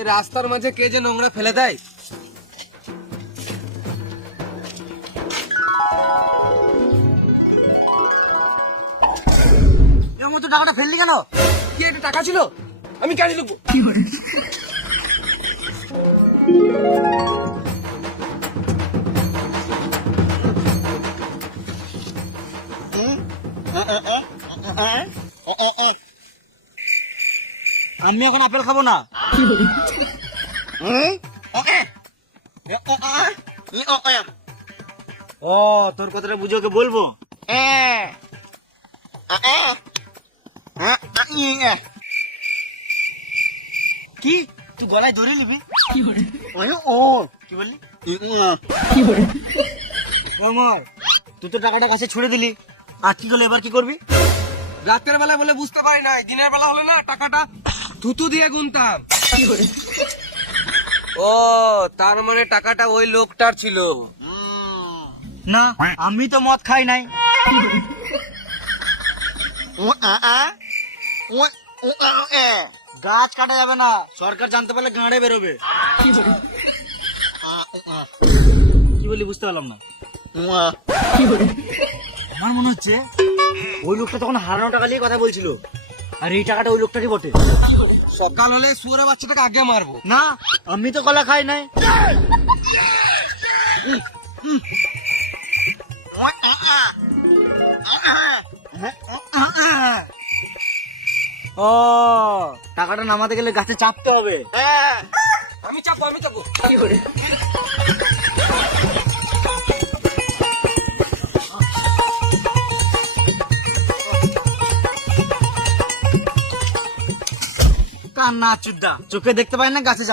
এই রাস্তার মাঝে কে যে নোংরা ফেলে দেয়। এর মতো টাকাটা ফেললি কেন? কি একটা টাকা ছিল, আমি কেন লিখবো? আমি এখন আপেল খাবো না। ও তোর কথাটা বুঝে ওকে বলবো। কি তুই গলায় ধরে নিবি? ও কি বললি? আমার তুই তো টাকাটা কাছে ছুড়ে দিলি, আর কি করলি? এবার কি করবি? রাতের বেলা বলে বুঝতে পারি নাই, দিনের বেলা হলে না টাকাটা থুতু দিয়ে গুনতাম। ও তার মানে টাকাটা ওই লোকটার ছিল। না আমি তো মদ খাই নাই। গাছ কাটা যাবে না, সরকার জানতে পারলে গাঁড়ে বেরোবে। কি বলি বুঝতে পারলাম না। আমার মনে হচ্ছে ওই লোকটা তখন হারানো টাকা নিয়ে কথা বলছিল, আর এই টাকাটা ওই লোকটারই বটে। সকাল হলে শুয়োরের বাচ্চাটাকে আগে মারবো। না আমি তো কলা খাই নাই। ও টাকাটা নামাতে গেলে গাছে চাপতে হবে। আমি চাপবো, আমি চাপবো। কান্না চুদ্দা, চোখে দেখতে পাই না গাছে